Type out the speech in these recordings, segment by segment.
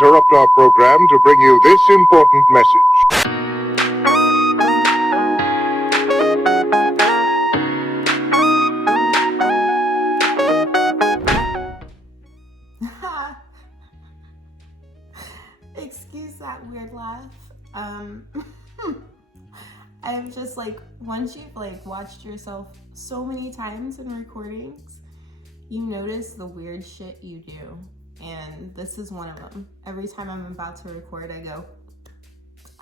interrupt our program to bring you this important message. Excuse that weird laugh. I'm just once you've watched yourself so many times in recordings, you notice the weird shit you do. And this is one of them. Every time I'm about to record, I go,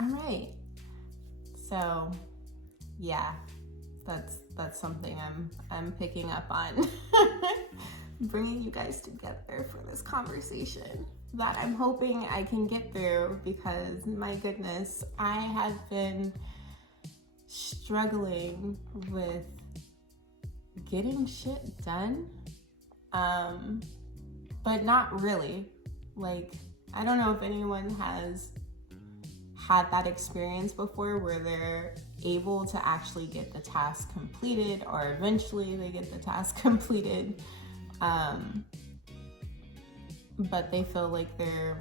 all right. So yeah, that's something I'm picking up on. Bringing you guys together for this conversation that I'm hoping I can get through, because my goodness, I have been struggling with getting shit done, but not really. I don't know if anyone has had that experience before where they're able to actually get the task completed, or eventually they get the task completed, but they feel like they're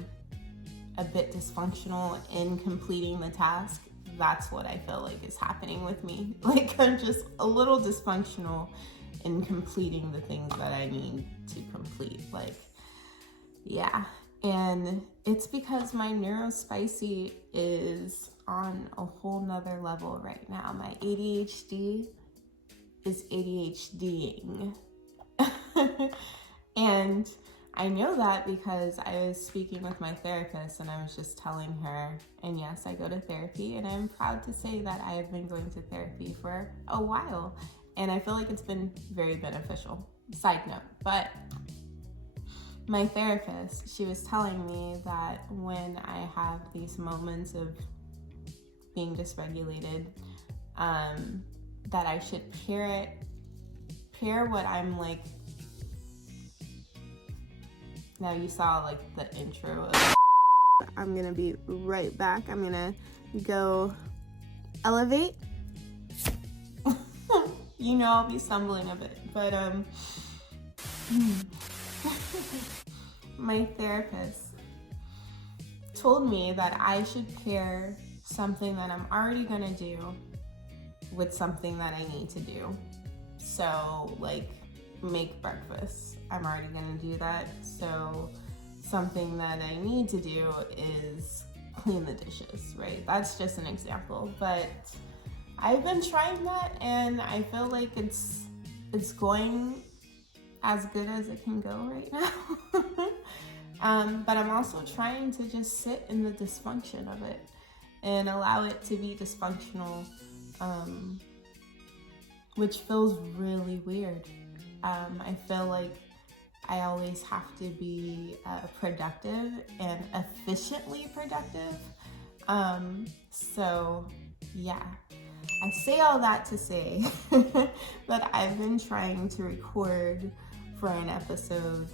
a bit dysfunctional in completing the task. That's what I feel like is happening with me. I'm just a little dysfunctional in completing the things that I need to complete. Yeah. And it's because my neurospicy is on a whole nother level right now. My ADHD is ADHDing. And I know that because I was speaking with my therapist and I was just telling her, and yes, I go to therapy, and I'm proud to say that I have been going to therapy for a while, and I feel like it's been very beneficial. Side note, but my therapist, she was telling me that when I have these moments of being dysregulated, that I should pair what I'm now you saw the intro. I'm gonna be right back. I'm gonna go elevate. I'll be stumbling a bit, but my therapist told me that I should pair something that I'm already gonna do with something that I need to do. So make breakfast. I'm already gonna do that. So something that I need to do is clean the dishes, right? That's just an example, but I've been trying that and I feel like it's going as good as it can go right now. But I'm also trying to just sit in the dysfunction of it and allow it to be dysfunctional, which feels really weird. I feel like I always have to be productive and efficiently productive. So yeah, I say all that to say that I've been trying to record for an episode,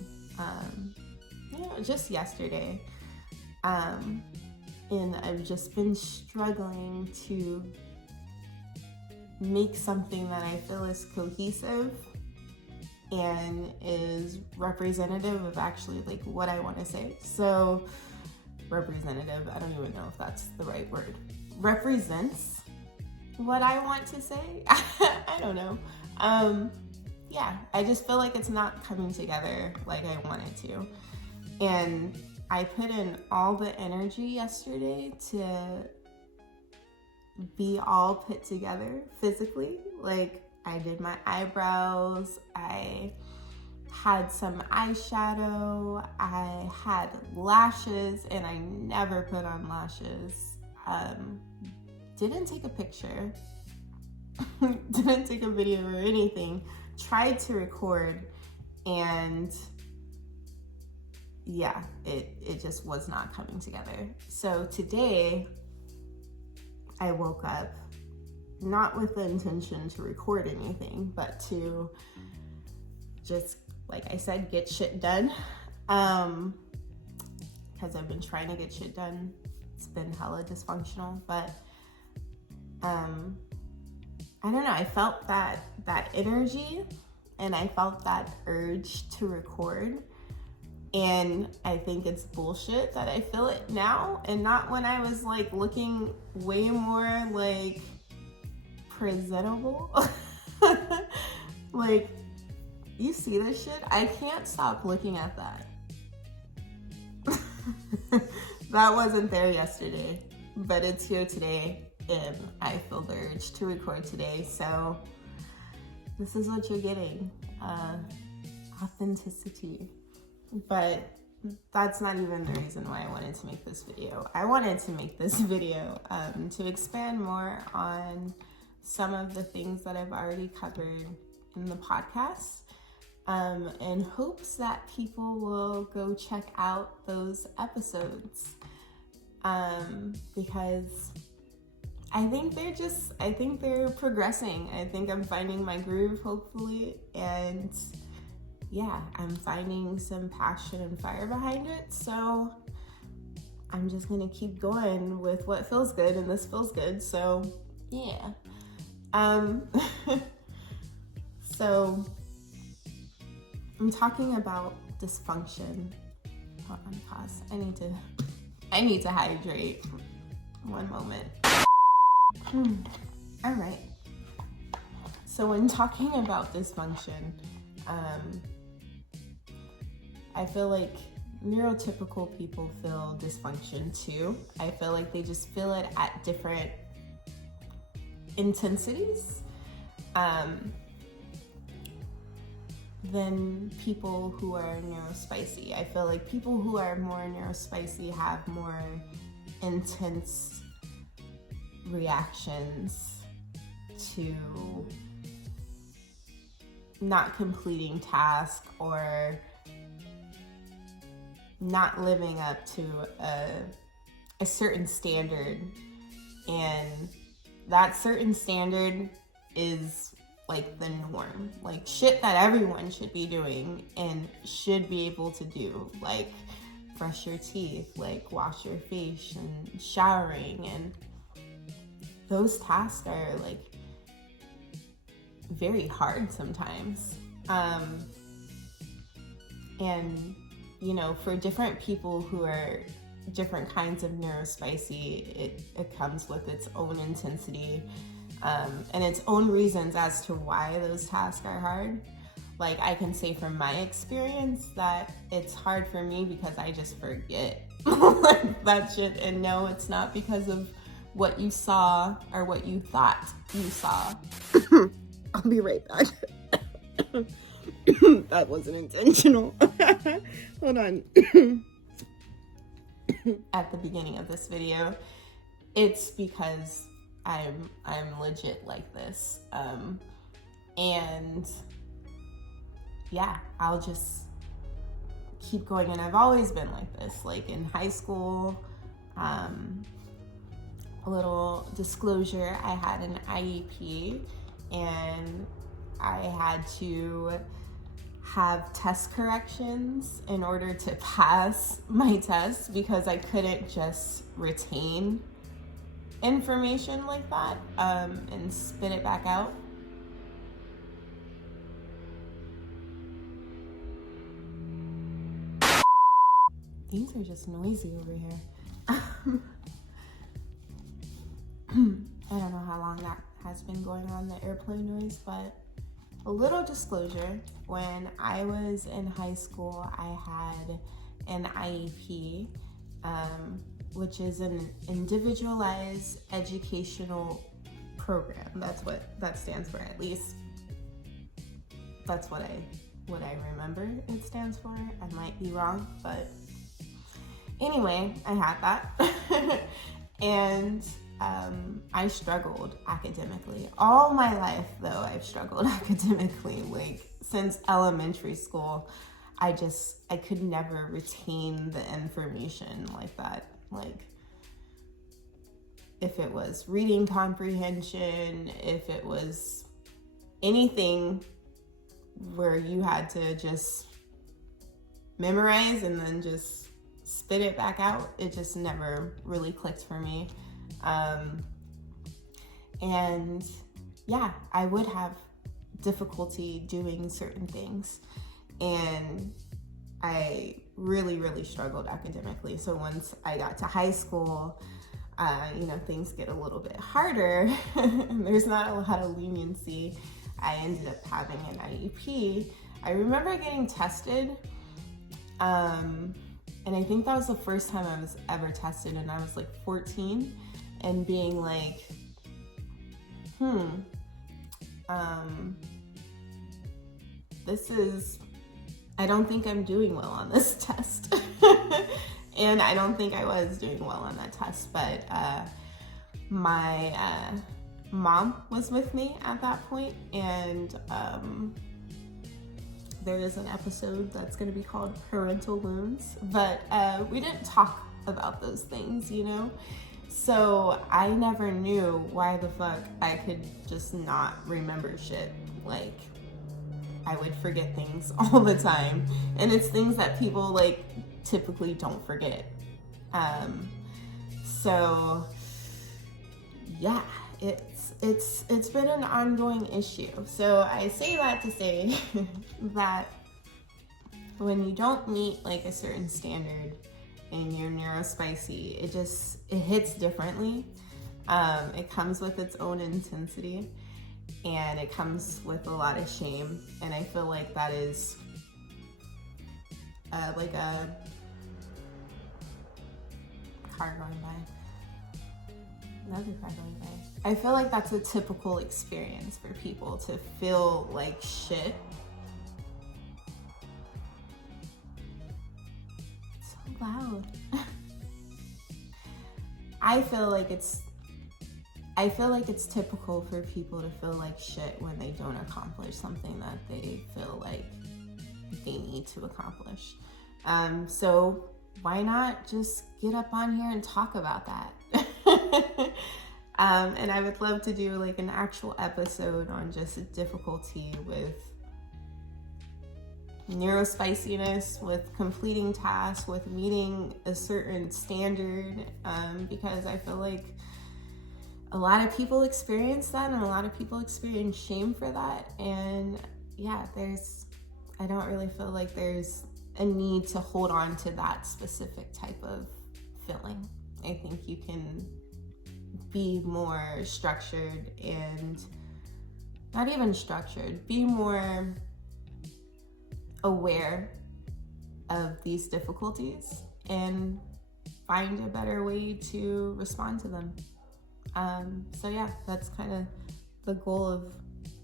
just yesterday. And I've just been struggling to make something that I feel is cohesive and is representative of actually what I want to say. So representative, I don't even know if that's the right word. Represents what I want to say. I don't know. Yeah, I just feel like it's not coming together like I want it to. And I put in all the energy yesterday to be all put together physically. I did my eyebrows, I had some eyeshadow, I had lashes, and I never put on lashes. Didn't take a picture, didn't take a video or anything, tried to record, and yeah, it just was not coming together. So today, I woke up not with the intention to record anything, but to just, like I said, get shit done. Because I've been trying to get shit done. It's been hella dysfunctional, but I don't know. I felt that energy, and I felt that urge to record. And I think it's bullshit that I feel it now and not when I was like looking way more like presentable. Like, you see this shit? I can't stop looking at that. That wasn't there yesterday, but it's here today, and I feel the urge to record today, so this is what you're getting. Authenticity. But that's not even the reason why I wanted to make this video. I wanted to make this video to expand more on some of the things that I've already covered in the podcast, in hopes that people will go check out those episodes, because I think they're progressing. I think I'm finding my groove, hopefully, and yeah, I'm finding some passion and fire behind it, so I'm just gonna keep going with what feels good, and this feels good, so yeah. So I'm talking about dysfunction. Hold on, pause. I need to hydrate. One moment. All right. So when talking about dysfunction, I feel like neurotypical people feel dysfunction too. I feel like they just feel it at different intensities than people who are neurospicy. I feel like people who are more neurospicy have more intense reactions to not completing tasks or not living up to a certain standard, and that certain standard is like the norm, like shit that everyone should be doing and should be able to do, like brush your teeth, like wash your face and showering, and those tasks are like very hard sometimes. And you know, for different people who are different kinds of neurospicy, it comes with its own intensity, and its own reasons as to why those tasks are hard. Like, I can say from my experience that it's hard for me because I just forget like that shit, and no, it's not because of what you saw or what you thought you saw. I'll be right back. That wasn't intentional. Hold on. At the beginning of this video, it's because I'm legit like this, and yeah, I'll just keep going. And I've always been like this. Like in high school, a little disclosure, I had an IEP, and I had to have test corrections in order to pass my test because I couldn't just retain information like that and spit it back out. Things are just noisy over here. I don't know how long that has been going on, the airplane noise, but a little disclosure, when I was in high school, I had an IEP, which is an individualized educational program. That's what that stands for, at least. That's what I remember it stands for. I might be wrong, but anyway, I had that. And I struggled academically. All my life, though, I've struggled academically. Like, since elementary school, I could never retain the information like that. Like, if it was reading comprehension, if it was anything where you had to just memorize and then just spit it back out, it just never really clicked for me. And yeah, I would have difficulty doing certain things. And I really, really struggled academically. So once I got to high school, things get a little bit harder. There's not a lot of leniency. I ended up having an IEP. I remember getting tested, and I think that was the first time I was ever tested, and I was like 14, and being like, I don't think I'm doing well on this test. And I don't think I was doing well on that test, but my mom was with me at that point, and there is an episode that's going to be called Parental Wounds, but we didn't talk about those things, So I never knew why the fuck I could just not remember shit. Like, I would forget things all the time, and it's things that people like typically don't forget. So yeah, it's been an ongoing issue. So I say that to say that when you don't meet like a certain standard in your neurospicy, it hits differently. It comes with its own intensity, and it comes with a lot of shame. And I feel like that is like a car going by. Another car going by. I feel like that's a typical experience for people to feel like shit. It's so loud. I feel like it's typical for people to feel like shit when they don't accomplish something that they feel like they need to accomplish. So why not just get up on here and talk about that? And I would love to do like an actual episode on just difficulty with neurospiciness, with completing tasks, with meeting a certain standard, because I feel like a lot of people experience that, and a lot of people experience shame for that. And yeah, I don't really feel like there's a need to hold on to that specific type of feeling. I think you can be more structured, and not even structured, be more aware of these difficulties and find a better way to respond to them. So yeah, that's kind of the goal of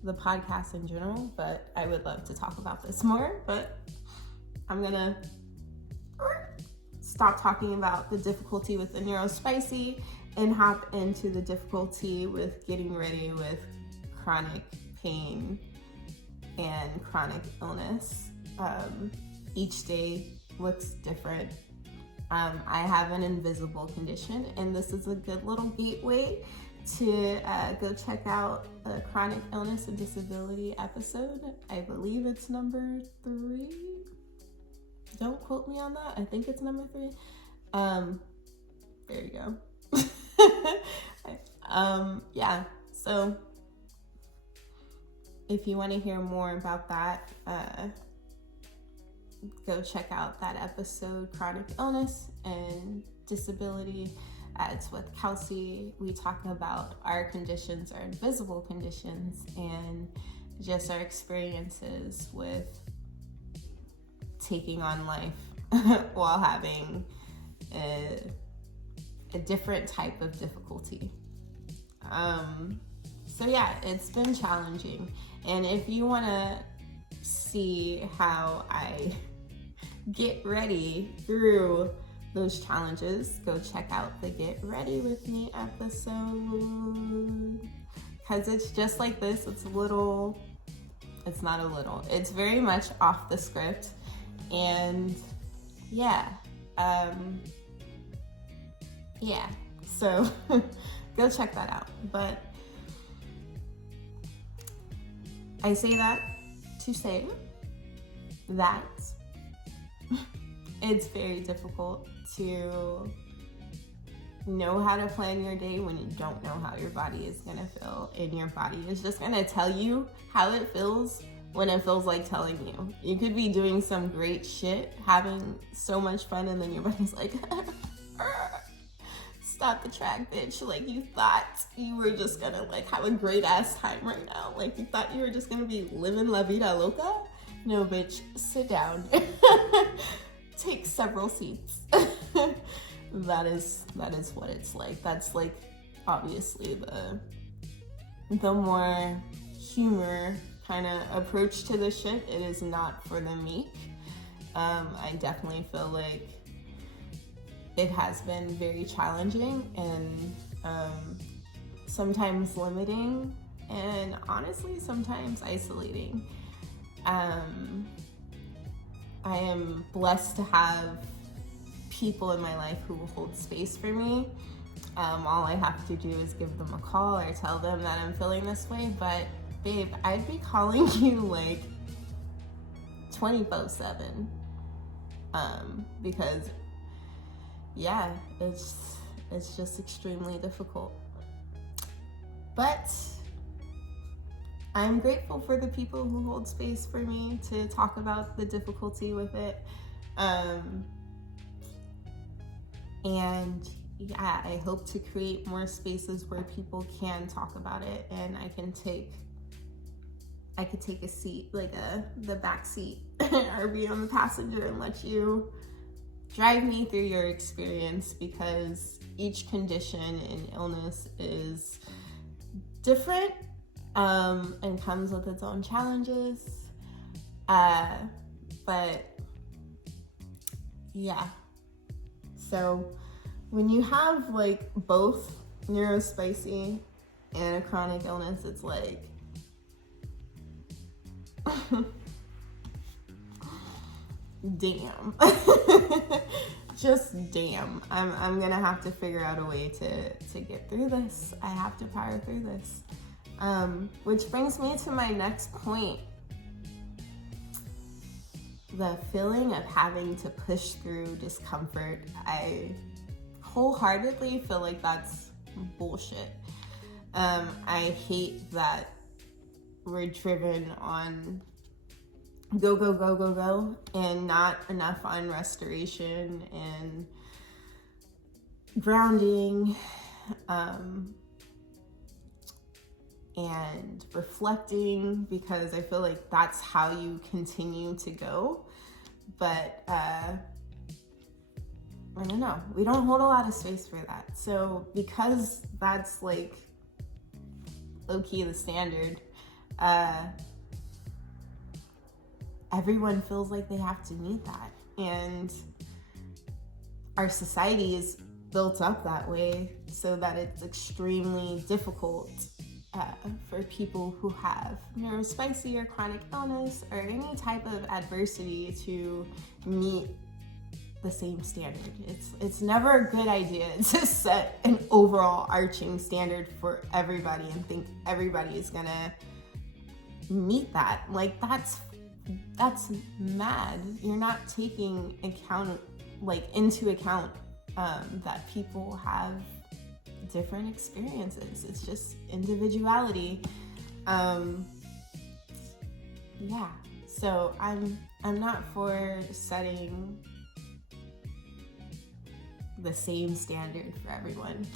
the podcast in general, but I would love to talk about this more, but I'm gonna stop talking about the difficulty with the neurospicy and hop into the difficulty with getting ready with chronic pain and chronic illness. Each day looks different. I have an invisible condition, and this is a good little gateway to go check out a chronic illness and disability episode. I believe it's number 3. Don't quote me on that. I think it's number 3. There you go. Yeah, so if you want to hear more about that, go check out that episode, Chronic Illness and Disability. It's with Kelsey. We talk about our conditions, our invisible conditions, and just our experiences with taking on life while having a different type of difficulty. So yeah, it's been challenging. And if you want to see how I get ready through those challenges, go check out the Get Ready With Me episode, because it's just like this. It's not a little, it's very much off the script. And yeah, so go check that out. But I say that to say that it's very difficult to know how to plan your day when you don't know how your body is gonna feel, and your body is just gonna tell you how it feels when it feels like telling you. You could be doing some great shit, having so much fun, and then your body's like, stop the track, bitch. Like, you thought you were just gonna like have a great ass time right now. Like, you thought you were just gonna be living la vida loca. No, bitch, sit down. Take several seats. that is what it's like. That's like obviously the more humor kind of approach to the shit. It is not for the meek. I definitely feel like it has been very challenging and sometimes limiting, and honestly sometimes isolating. I am blessed to have people in my life who will hold space for me. All I have to do is give them a call or tell them that I'm feeling this way. But babe, I'd be calling you like 24/7, because yeah, it's just extremely difficult. But I'm grateful for the people who hold space for me to talk about the difficulty with it. And yeah, I hope to create more spaces where people can talk about it, and I could take a seat, like the back seat, or be on the passenger and let you drive me through your experience, because each condition and illness is different, and comes with its own challenges. But yeah, so when you have like both neurospicy and a chronic illness, it's like damn. Just damn. I'm gonna have to figure out a way to get through this. I have to power through this. Which brings me to my next point. The feeling of having to push through discomfort. I wholeheartedly feel like that's bullshit. I hate that we're driven on go, go, go, go, go, and not enough on restoration and grounding, and reflecting, because I feel like that's how you continue to go. But I don't know, we don't hold a lot of space for that. So because that's like low-key the standard, everyone feels like they have to meet that, and our society is built up that way so that it's extremely difficult for people who have neurospicy or chronic illness or any type of adversity to meet the same standard. It's never a good idea to set an overall arching standard for everybody and think everybody is gonna meet that. Like, that's mad. You're not taking into account that people have different experiences. It's just individuality. Yeah. So I'm not for setting the same standard for everyone.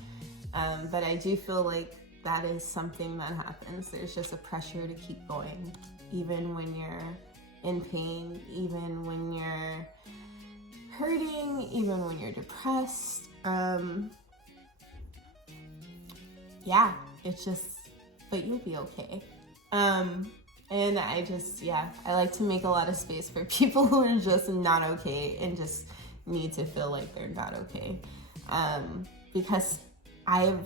But I do feel like that is something that happens. There's just a pressure to keep going, even when you're in pain, even when you're hurting, even when you're depressed. Yeah, it's just, but you'll be okay. And I like to make a lot of space for people who are just not okay and just need to feel like they're not okay. Because I've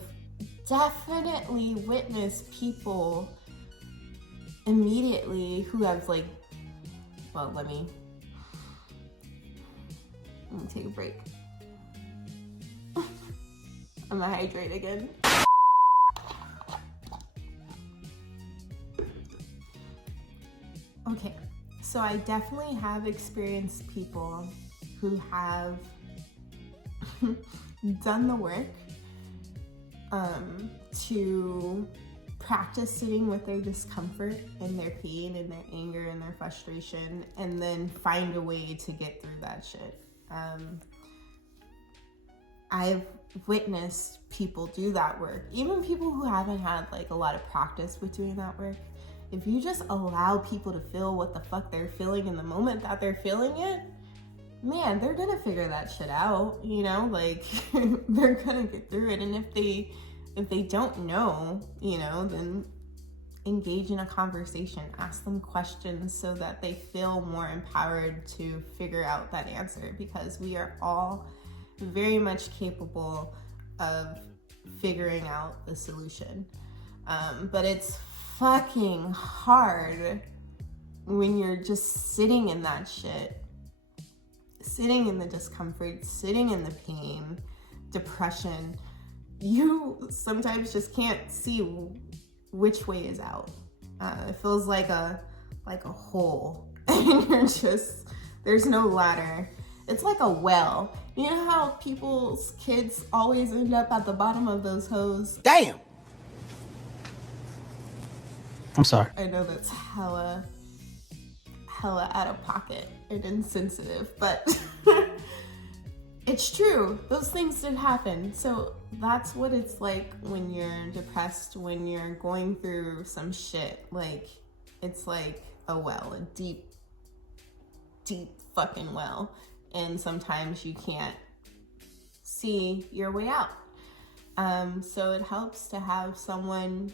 definitely witnessed people immediately who have let me take a break. I'm gonna hydrate again. Okay, so I definitely have experienced people who have done the work to practice sitting with their discomfort and their pain and their anger and their frustration, and then find a way to get through that shit. I've witnessed people do that work, even people who haven't had like a lot of practice with doing that work. If you just allow people to feel what the fuck they're feeling in the moment that they're feeling it, man, they're gonna figure that shit out, you know, like they're gonna get through it. And if they don't know, you know, then engage in a conversation, ask them questions so that they feel more empowered to figure out that answer, because we are all very much capable of figuring out the solution. But it's fucking hard when you're just sitting in that shit, sitting in the discomfort, sitting in the pain, depression. You sometimes just can't see which way is out. It feels like a hole, and you're just, there's no ladder. It's like a well. You know how people's kids always end up at the bottom of those holes? Damn! I'm sorry. I know that's hella out of pocket and insensitive, but it's true. Those things did happen. So that's what it's like when you're depressed, when you're going through some shit. Like, it's like a well, a deep fucking well. And sometimes you can't see your way out. So it helps to have someone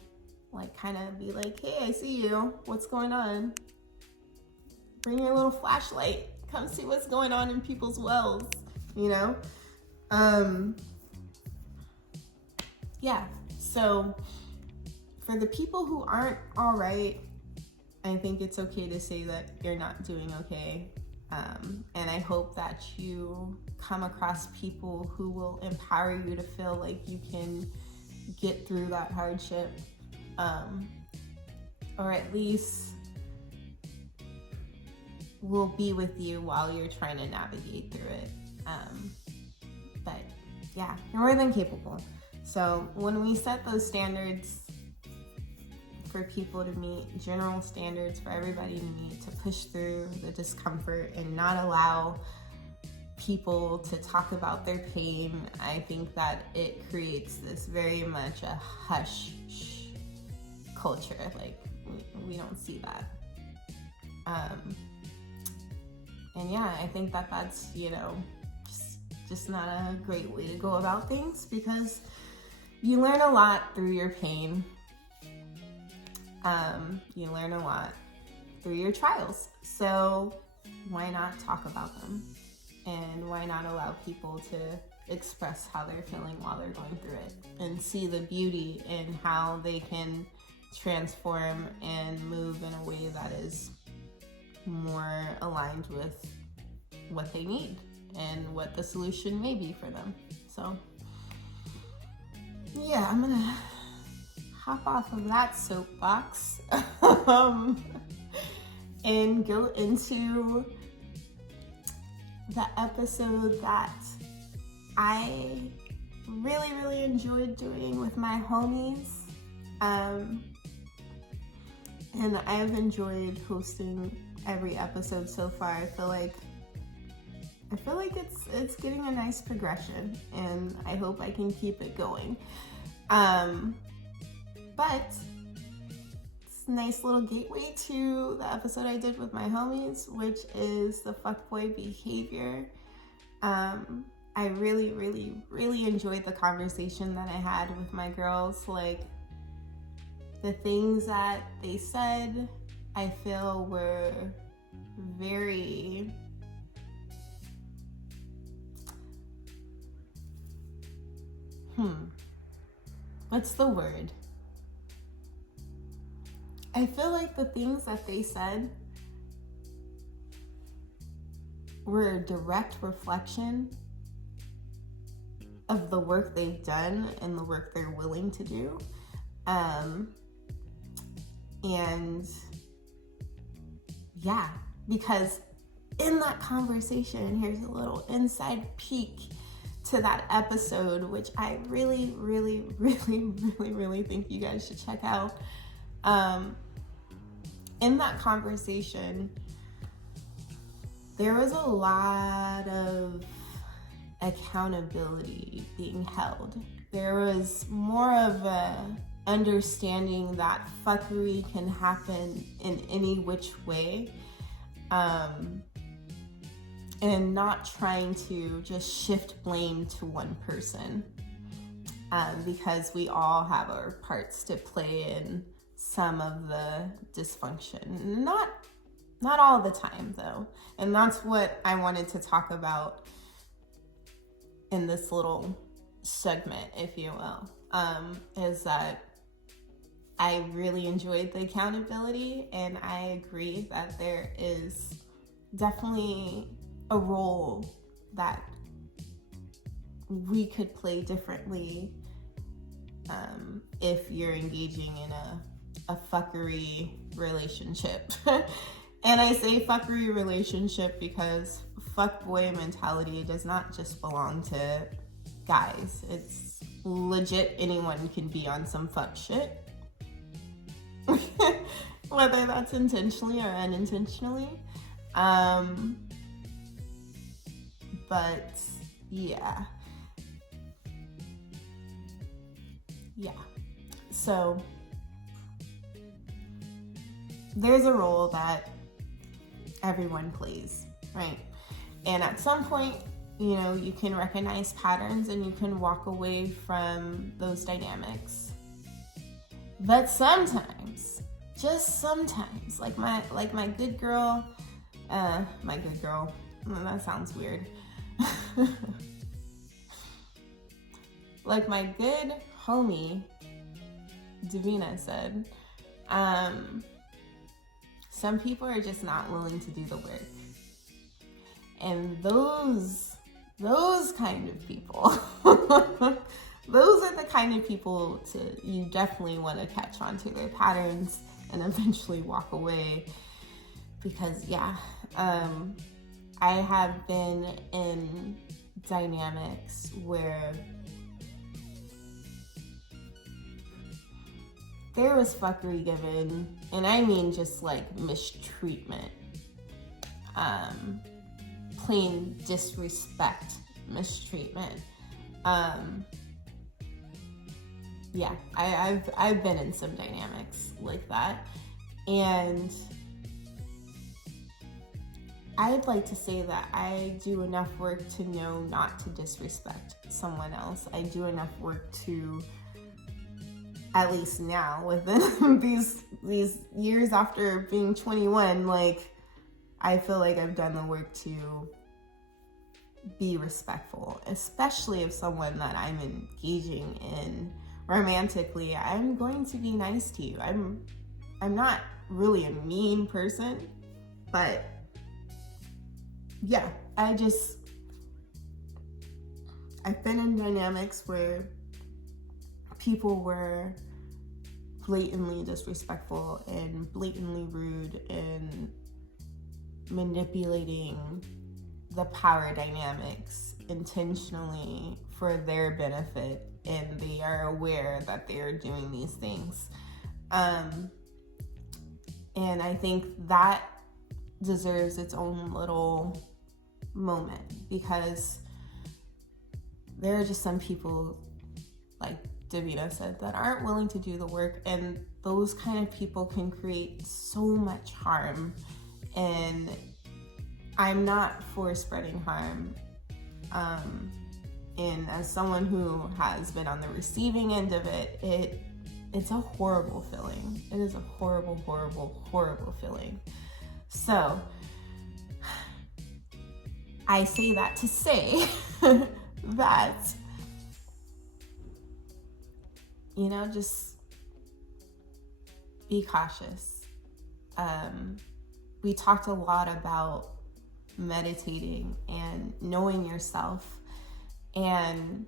like kind of be like, hey, I see you. What's going on? Bring your little flashlight. Come see what's going on in people's wells, you know? Yeah, so for the people who aren't all right, I think it's okay to say that you're not doing okay. And I hope that you come across people who will empower you to feel like you can get through that hardship, or at least will be with you while you're trying to navigate through it. But yeah, you're more than capable. So when we set those standards for people to meet, general standards for everybody to meet, to push through the discomfort and not allow people to talk about their pain, I think that it creates this very much a hush culture. Like, we don't see that. And yeah, I think that that's, you know, just not a great way to go about things, because you learn a lot through your pain. You learn a lot through your trials. So why not talk about them? And why not allow people to express how they're feeling while they're going through it, and see the beauty in how they can transform and move in a way that is more aligned with what they need and what the solution may be for them. So yeah, I'm gonna hop off of that soapbox and go into the episode that I really enjoyed doing with my homies. And I've enjoyed hosting every episode so far. I feel like it's getting a nice progression, and I hope I can keep it going. But it's a nice little gateway to the episode I did with my homies, which is the fuckboy behavior. I really enjoyed the conversation that I had with my girls. Like, the things that they said, I feel were very what's the word? I feel like the things that they said were a direct reflection of the work they've done and the work they're willing to do. And yeah, because in that conversation, here's a little inside peek, to that episode, which I really, really, really, really, really think you guys should check out. In that conversation, there was a lot of accountability being held. There was more of a understanding that fuckery can happen in any which way, and not trying to just shift blame to one person, because we all have our parts to play in some of the dysfunction. Not all the time, though. And that's what I wanted to talk about in this little segment, if you will, is that I really enjoyed the accountability, and I agree that there is definitely a role that we could play differently if you're engaging in a fuckery relationship. And I say fuckery relationship because fuckboy mentality does not just belong to guys. It's legit, anyone can be on some fuck shit. Whether that's intentionally or unintentionally. But yeah. So there's a role that everyone plays, right? And at some point, you know, you can recognize patterns and you can walk away from those dynamics. But sometimes, just sometimes, like my good girl, that sounds weird. Like my good homie, Davina said, some people are just not willing to do the work. And those kind of people, those are the kind of people you definitely want to catch on to their patterns and eventually walk away. Because I have been in dynamics where there was fuckery given, and I mean just like mistreatment, plain disrespect, mistreatment. I've been in some dynamics like that, and I'd like to say that I do enough work to know not to disrespect someone else. I do enough work to, at least now, within these years after being 21, like, I feel like I've done the work to be respectful, especially if someone that I'm engaging in romantically. I'm going to be nice to you. I'm not really a mean person, but yeah, I've been in dynamics where people were blatantly disrespectful and blatantly rude and manipulating the power dynamics intentionally for their benefit, and they are aware that they are doing these things. And I think that deserves its own little moment, because there are just some people, like Davina said, that aren't willing to do the work, and those kind of people can create so much harm. And I'm not for spreading harm, and as someone who has been on the receiving end of it, it's a horrible feeling. It is a horrible, horrible, horrible feeling. So I say that to say that, just be cautious. We talked a lot about meditating and knowing yourself and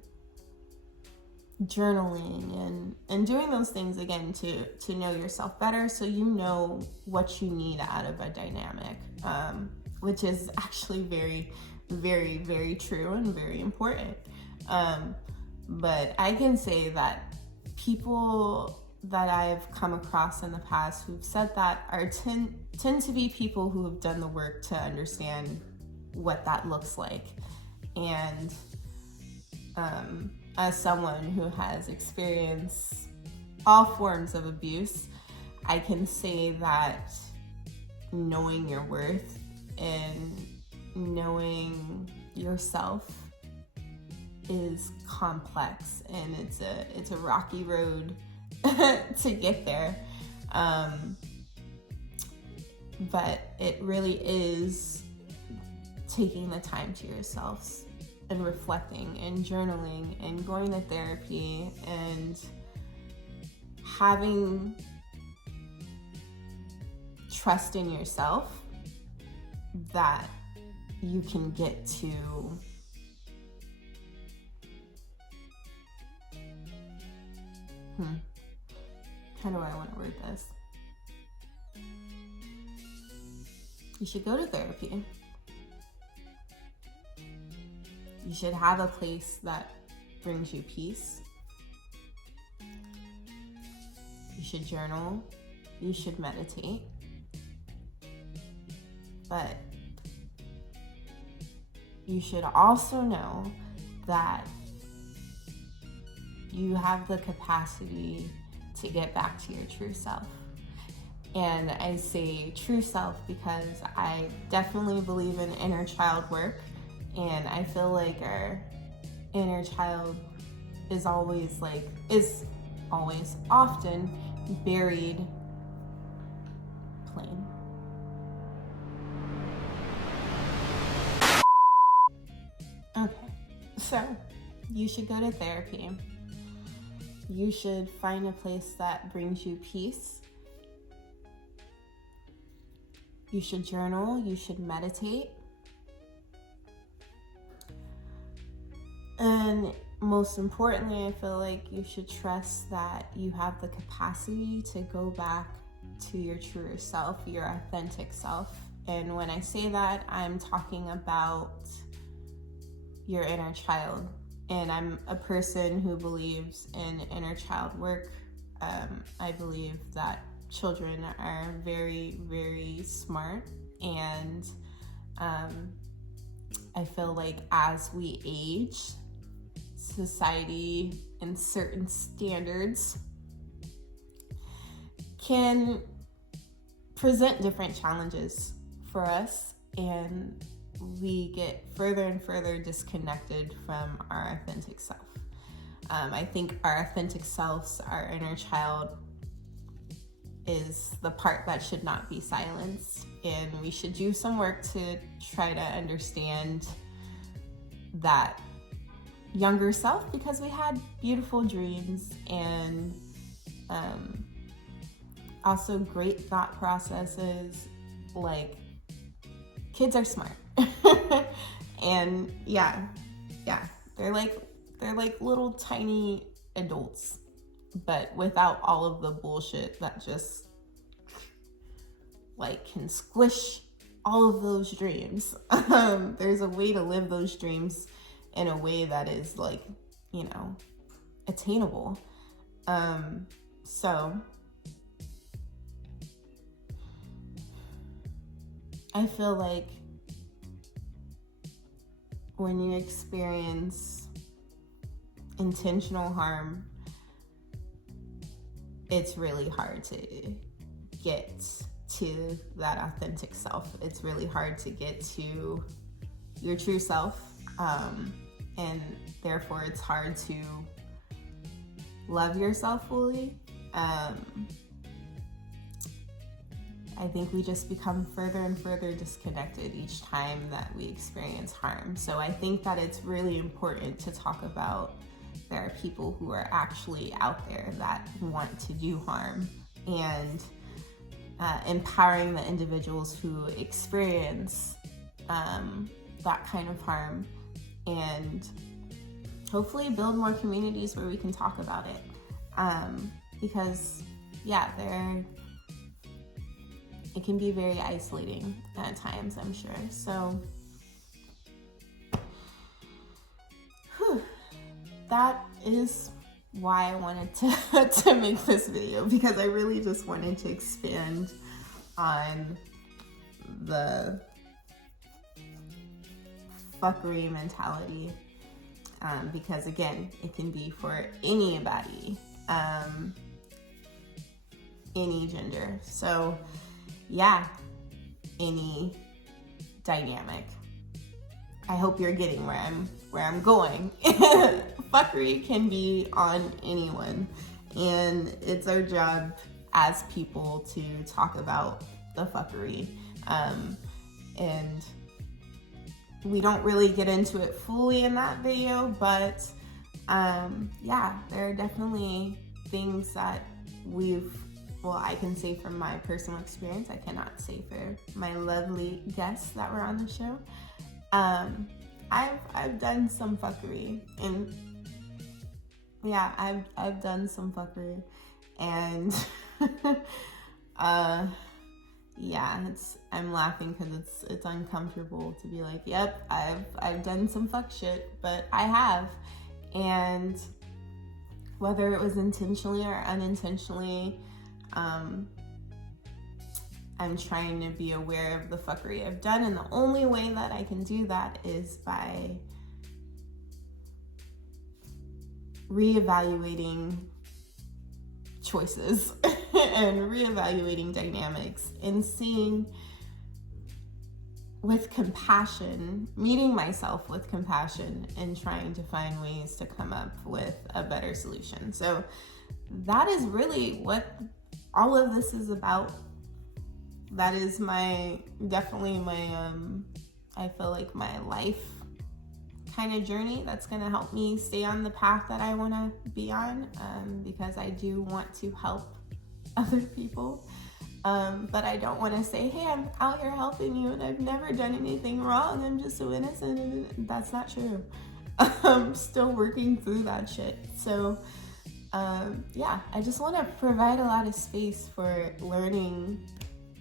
journaling and doing those things again to know yourself better, so you know what you need out of a dynamic, which is actually very, very, very true and very important. But I can say that people that I've come across in the past who've said that tend to be people who have done the work to understand what that looks like. And as someone who has experienced all forms of abuse, I can say that knowing your worth and knowing yourself is complex, and it's a rocky road to get there. But it really is taking the time to yourselves and reflecting and journaling and going to therapy and having trust in yourself that you can get to how do I want to word this? You should go to therapy. You should have a place that brings you peace. You should journal. You should meditate. But you should also know that you have the capacity to get back to your true self. And I say true self because I definitely believe in inner child work. And I feel like our inner child is often buried plain. Okay, so you should go to therapy. You should find a place that brings you peace. You should journal. You should meditate. And most importantly, I feel like you should trust that you have the capacity to go back to your truer self, your authentic self. And when I say that, I'm talking about your inner child. And I'm a person who believes in inner child work. I believe that children are very, very smart. And I feel like as we age, society and certain standards can present different challenges for us, and we get further and further disconnected from our authentic self. I think our authentic selves, our inner child, is the part that should not be silenced, and we should do some work to try to understand that younger self, because we had beautiful dreams and also great thought processes. Like, kids are smart. And yeah, they're like little tiny adults, but without all of the bullshit that just like can squish all of those dreams. There's a way to live those dreams in a way that is like, attainable. So I feel like when you experience intentional harm, it's really hard to get to that authentic self. It's really hard to get to your true self. And therefore it's hard to love yourself fully. I think we just become further and further disconnected each time that we experience harm. So I think that it's really important to talk about there are people who are actually out there that want to do harm, and empowering the individuals who experience that kind of harm, and hopefully build more communities where we can talk about it. Because it can be very isolating at times, I'm sure. So, that is why I wanted to make this video, because I really just wanted to expand on the fuckery mentality, because again, it can be for anybody, any gender. So yeah, any dynamic. I hope you're getting where I'm going. Fuckery can be on anyone, and it's our job as people to talk about the fuckery. And we don't really get into it fully in that video, but yeah, there are definitely things that I can say from my personal experience. I cannot say for my lovely guests that were on the show. I've done some fuckery, and yeah, I've done some fuckery, and yeah, I'm laughing because it's uncomfortable to be like, yep, I've done some fuck shit, but I have. And whether it was intentionally or unintentionally, I'm trying to be aware of the fuckery I've done, and the only way that I can do that is by reevaluating choices and reevaluating dynamics, and seeing with compassion, meeting myself with compassion, and trying to find ways to come up with a better solution. So that is really what all of this is about. That is definitely my I feel like my life kind of journey that's going to help me stay on the path that I want to be on, because I do want to help other people, but I don't want to say, hey, I'm out here helping you and I've never done anything wrong, I'm just so innocent. And that's not true. I'm still working through that shit. So yeah, I just want to provide a lot of space for learning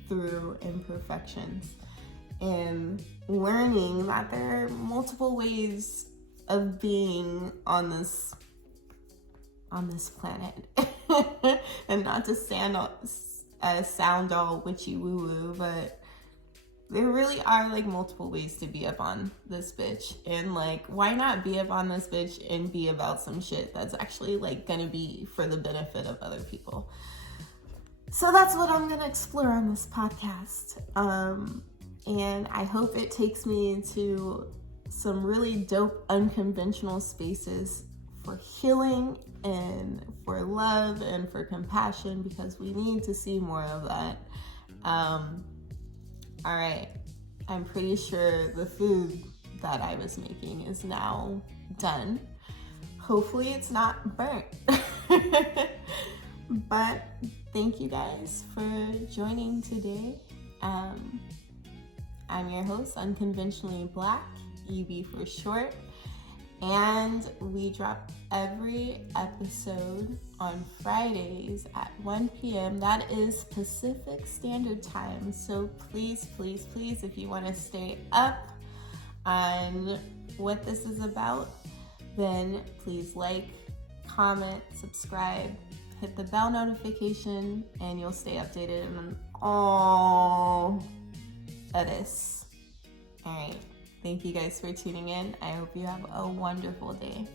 through imperfections, and learning that there are multiple ways of being on this planet. And not to sound all witchy woo woo, but there really are like multiple ways to be up on this bitch. And like, why not be up on this bitch and be about some shit that's actually like gonna be for the benefit of other people? So that's what I'm gonna explore on this podcast. And I hope it takes me into some really dope unconventional spaces for healing and for love and for compassion, because we need to see more of that. All right, I'm pretty sure the food that I was making is now done. Hopefully it's not burnt. But thank you guys for joining today. I'm your host, Unconventionally Black, UB for short, and we drop every episode on Fridays at 1 p.m. That is Pacific Standard Time. So please, please, please, if you want to stay up on what this is about, then please like, comment, subscribe, hit the bell notification, and you'll stay updated on all of this. All right. Thank you guys for tuning in. I hope you have a wonderful day.